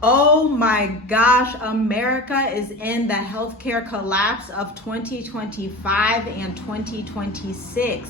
Oh my gosh, America is in the healthcare collapse of 2025 and 2026.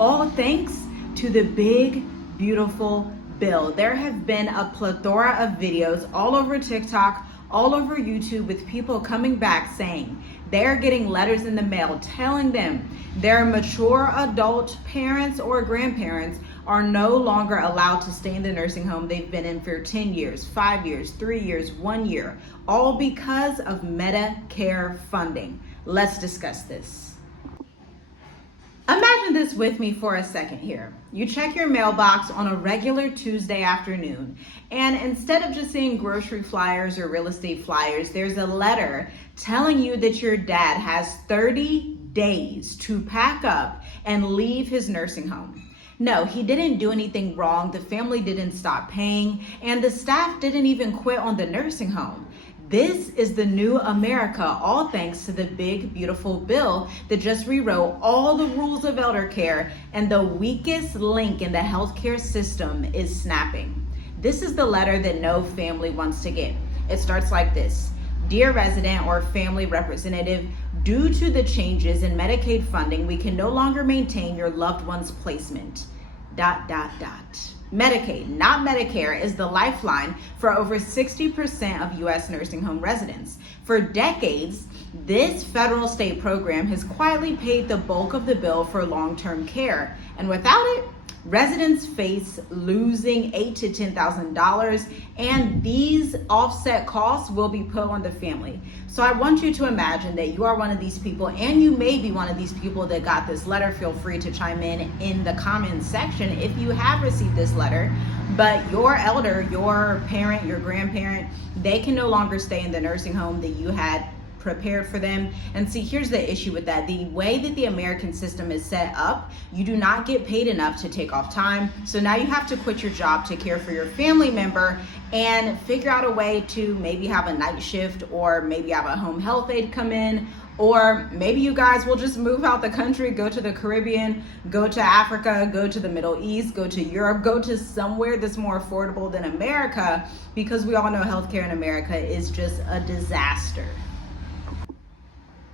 All thanks to the big, beautiful bill. There have been a plethora of videos all over TikTok, all over YouTube with people coming back saying they're getting letters in the mail telling them their mature adult parents or grandparents are no longer allowed to stay in the nursing home they've been in for 10 years, 5 years, 3 years, 1 year, all because of Medicare funding. Let's discuss this. Imagine this with me for a second here. You check your mailbox on a regular Tuesday afternoon, and instead of just seeing grocery flyers or real estate flyers, there's a letter telling you that your dad has 30 days to pack up and leave his nursing home. No, he didn't do anything wrong. The family didn't stop paying, and the staff didn't even quit on the nursing home. This is the new America, all thanks to the big, beautiful bill that just rewrote all the rules of elder care, and the weakest link in the healthcare system is snapping. This is the letter that no family wants to get. It starts like this. Dear resident or family representative, due to the changes in Medicaid funding, we can no longer maintain your loved one's placement. ... Medicaid, not Medicare, is the lifeline for over 60% of U.S. nursing home residents. For decades, this federal state program has quietly paid the bulk of the bill for long-term care. And without it, residents face losing $8,000 to $10,000, and these offset costs will be put on the family. So I want you to imagine that you are one of these people, and you may be one of these people that got this letter. Feel free to chime in the comments section if you have received this letter, but your elder, your parent, your grandparent, they can no longer stay in the nursing home that you had prepared for them. And see, here's the issue with that. The way that the American system is set up, you do not get paid enough to take off time. So now you have to quit your job to care for your family member and figure out a way to maybe have a night shift, or maybe have a home health aide come in, or maybe you guys will just move out the country, go to the Caribbean, go to Africa, go to the Middle East, go to Europe, go to somewhere that's more affordable than America, because we all know healthcare in America is just a disaster.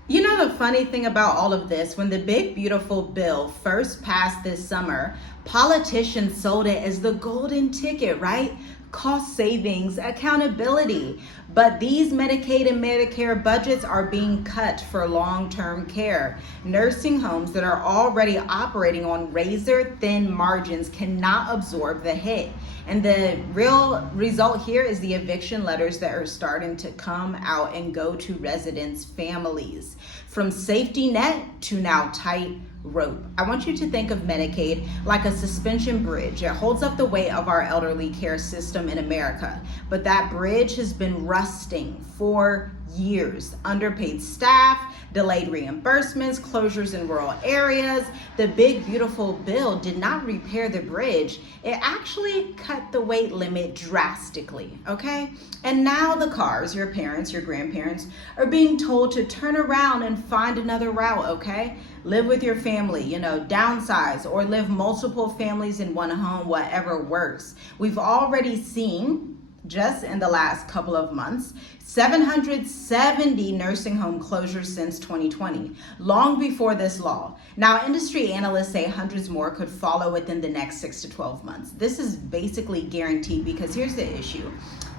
You know the funny thing about all of this, when the big beautiful bill first passed this summer, politicians sold it as the golden ticket, right? Cost savings, accountability. But these Medicaid and Medicare budgets are being cut for long-term care. Nursing homes that are already operating on razor-thin margins cannot absorb the hit. And the real result here is the eviction letters that are starting to come out and go to residents' families. From safety net to now tight rope. I want you to think of Medicaid like a suspension bridge. It holds up the weight of our elderly care system in America, but that bridge has been rusting for years. Underpaid staff, delayed reimbursements, closures in rural areas. The big beautiful bill did not repair the bridge. It actually cut the weight limit drastically, okay? And now the cars, your parents, your grandparents, are being told to turn around and find another route, okay? Live with your family, downsize, or live multiple families in one home, whatever works. We've already seen, just in the last couple of months, 770 nursing home closures since 2020, long before this law. Now, industry analysts say hundreds more could follow within the next 6 to 12 months. This is basically guaranteed, because here's the issue.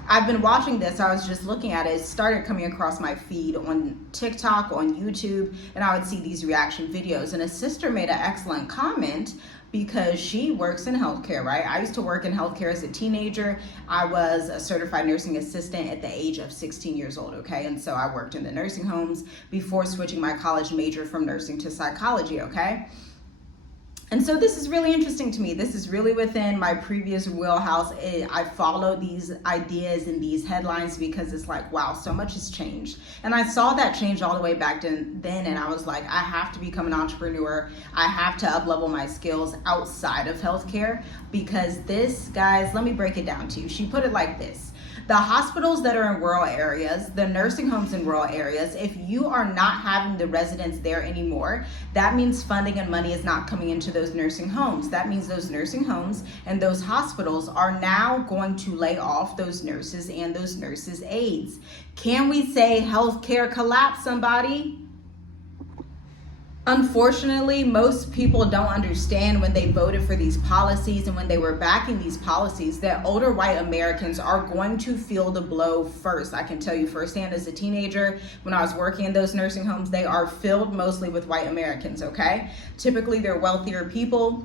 I've been watching this, I was just looking at it, it started coming across my feed on TikTok, on YouTube, and I would see these reaction videos. And a sister made an excellent comment, because she works in healthcare, right? I used to work in healthcare as a teenager. I was a certified nursing assistant at the age of 16 years old, okay? And so I worked in the nursing homes before switching my college major from nursing to psychology, okay? And so this is really interesting to me. This is really within my previous wheelhouse. I follow these ideas and these headlines because it's like, wow, so much has changed. And I saw that change all the way back then, and I was like, I have to become an entrepreneur. I have to up-level my skills outside of healthcare, because this, guys, let me break it down to you. She put it like this. The hospitals that are in rural areas, the nursing homes in rural areas, if you are not having the residents there anymore, that means funding and money is not coming into those nursing homes. That means those nursing homes and those hospitals are now going to lay off those nurses and those nurses' aides. Can we say healthcare collapse, somebody? Unfortunately, most people don't understand when they voted for these policies and when they were backing these policies that older white Americans are going to feel the blow first. I can tell you firsthand as a teenager, when I was working in those nursing homes, they are filled mostly with white Americans, okay? Typically, they're wealthier people.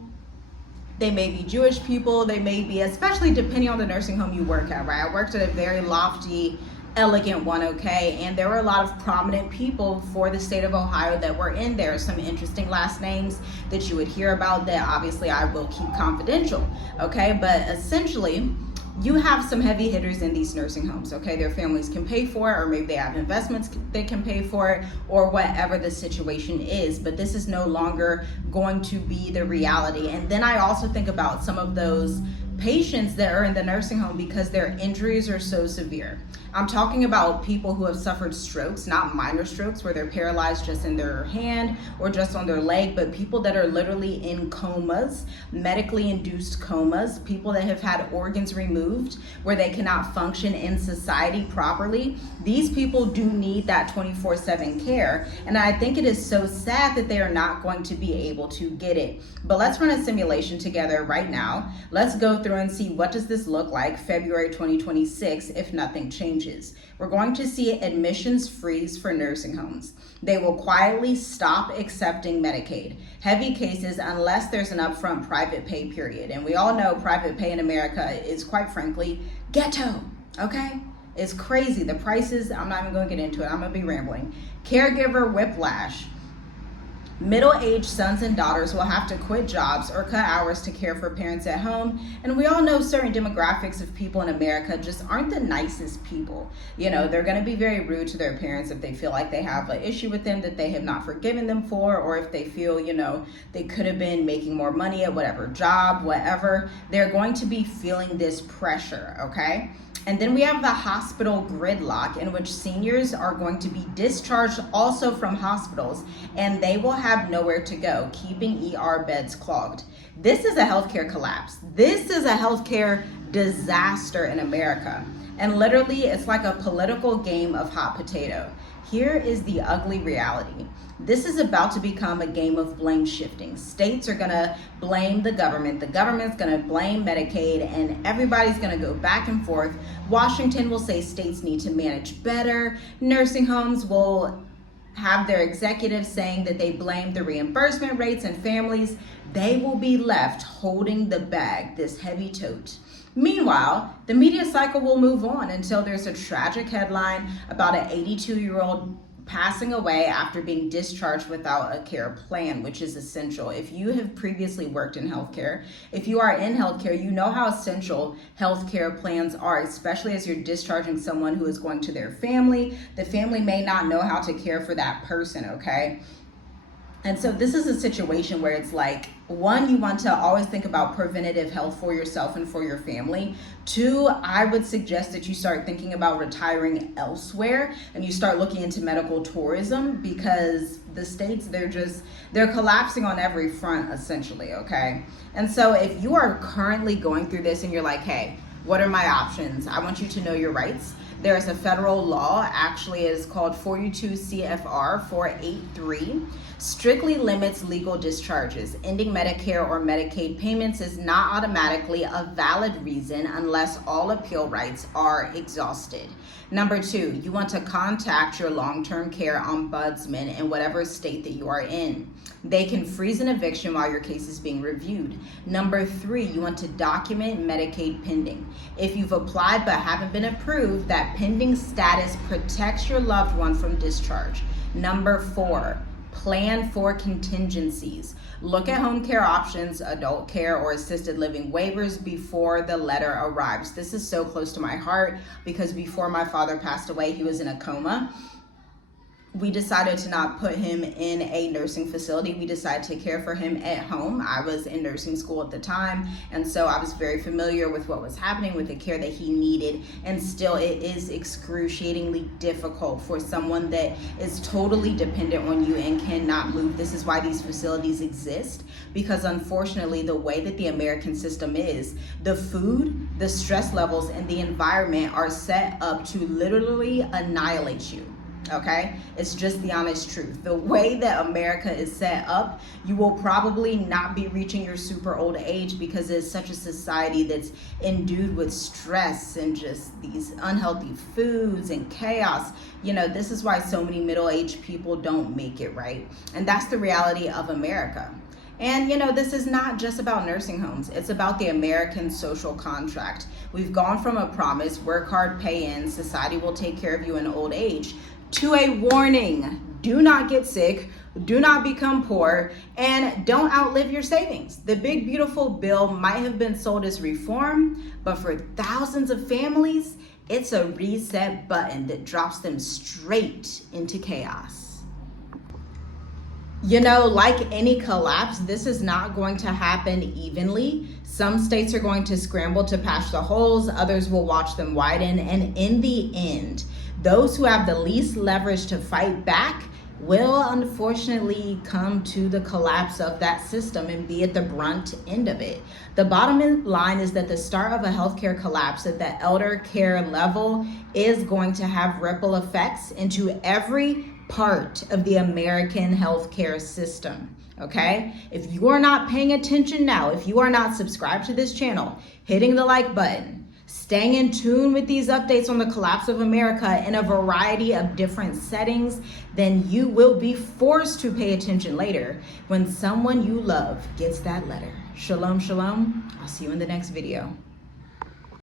They may be Jewish people. They may be, especially depending on the nursing home you work at, right? I worked at a very lofty, elegant one, okay, and there were a lot of prominent people for the state of Ohio that were in there. Some interesting last names that you would hear about that obviously I will keep confidential, okay? But essentially, you have some heavy hitters in these nursing homes, okay? Their families can pay for it, or maybe they have investments they can pay for it, or whatever the situation is. But this is no longer going to be the reality. And then I also think about some of those patients that are in the nursing home because their injuries are so severe. I'm talking about people who have suffered strokes, not minor strokes where they're paralyzed just in their hand or just on their leg, but people that are literally in comas, medically induced comas, people that have had organs removed where they cannot function in society properly. These people do need that 24/7 care, and I think it is so sad that they are not going to be able to get it. But let's run a simulation together right now. Let's go through and see what does this look like February 2026 if nothing changes. We're going to see admissions freeze for nursing homes. They will quietly stop accepting Medicaid. Heavy cases unless there's an upfront private pay period. And we all know private pay in America is, quite frankly, ghetto, okay? It's crazy. The prices, I'm not even going to get into it. I'm going to be rambling. Caregiver whiplash. Middle-aged sons and daughters will have to quit jobs or cut hours to care for parents at home. And we all know certain demographics of people in America just aren't the nicest people. You know, they're going to be very rude to their parents if they feel like they have an issue with them that they have not forgiven them for, or if they feel, you know, they could have been making more money at whatever job, whatever. They're going to be feeling this pressure, okay? And then we have the hospital gridlock, in which seniors are going to be discharged also from hospitals, and they will have nowhere to go, keeping ER beds clogged. This is a healthcare collapse. This is a healthcare disaster in America. And literally, it's like a political game of hot potato. Here is the ugly reality. This is about to become a game of blame shifting. States are gonna blame the government's gonna blame Medicaid, and everybody's gonna go back and forth. Washington will say states need to manage better. Nursing homes will have their executives saying that they blame the reimbursement rates, and families, they will be left holding the bag, this heavy tote. Meanwhile, the media cycle will move on until there's a tragic headline about an 82-year-old passing away after being discharged without a care plan, which is essential. If you have previously worked in healthcare, if you are in healthcare, you know how essential healthcare plans are, especially as you're discharging someone who is going to their family. The family may not know how to care for that person, okay? And so this is a situation where it's like, one, you want to always think about preventative health for yourself and for your family. Two, I would suggest that you start thinking about retiring elsewhere and you start looking into medical tourism, because the states, they're collapsing on every front essentially, okay? And so if you are currently going through this and you're like, hey, what are my options? I want you to know your rights. There's a federal law, actually it is called 42 CFR 483, strictly limits legal discharges. Ending Medicare or Medicaid payments is not automatically a valid reason unless all appeal rights are exhausted. Number two, you want to contact your long-term care ombudsman in whatever state that you are in. They can freeze an eviction while your case is being reviewed. Number three, you want to document Medicaid pending. If you've applied but haven't been approved, that pending status protects your loved one from discharge. Number four, plan for contingencies. Look at home care options, adult care, or assisted living waivers before the letter arrives. This is so close to my heart because before my father passed away, he was in a coma. we decided to not put him in a nursing facility. We decided to care for him at home. I was in nursing school at the time, and so I was very familiar with what was happening, with the care that he needed. And still, it is excruciatingly difficult for someone that is totally dependent on you and cannot move. This is why these facilities exist, because unfortunately, the way that the American system is, the food, the stress levels, and the environment are set up to literally annihilate you. Okay, it's just the honest truth. The way that America is set up, you will probably not be reaching your super old age, because it's such a society that's endued with stress and just these unhealthy foods and chaos. You know, this is why so many middle-aged people don't make it, right? And that's the reality of America. And you know, this is not just about nursing homes. It's about the American social contract. We've gone from a promise, work hard, pay in, society will take care of you in old age, to a warning: do not get sick, do not become poor, and don't outlive your savings. The big beautiful bill might have been sold as reform, but for thousands of families, it's a reset button that drops them straight into chaos. You know, like any collapse, this is not going to happen evenly. Some states are going to scramble to patch the holes, others will watch them widen, and in the end, those who have the least leverage to fight back will unfortunately come to the collapse of that system and be at the brunt end of it. The bottom line is that the start of a healthcare collapse at the elder care level is going to have ripple effects into every part of the American healthcare system. Okay? If you are not paying attention now, if you are not subscribed to this channel, hitting the like button, staying in tune with these updates on the collapse of America in a variety of different settings, then you will be forced to pay attention later when someone you love gets that letter. Shalom, shalom. I'll see you in the next video.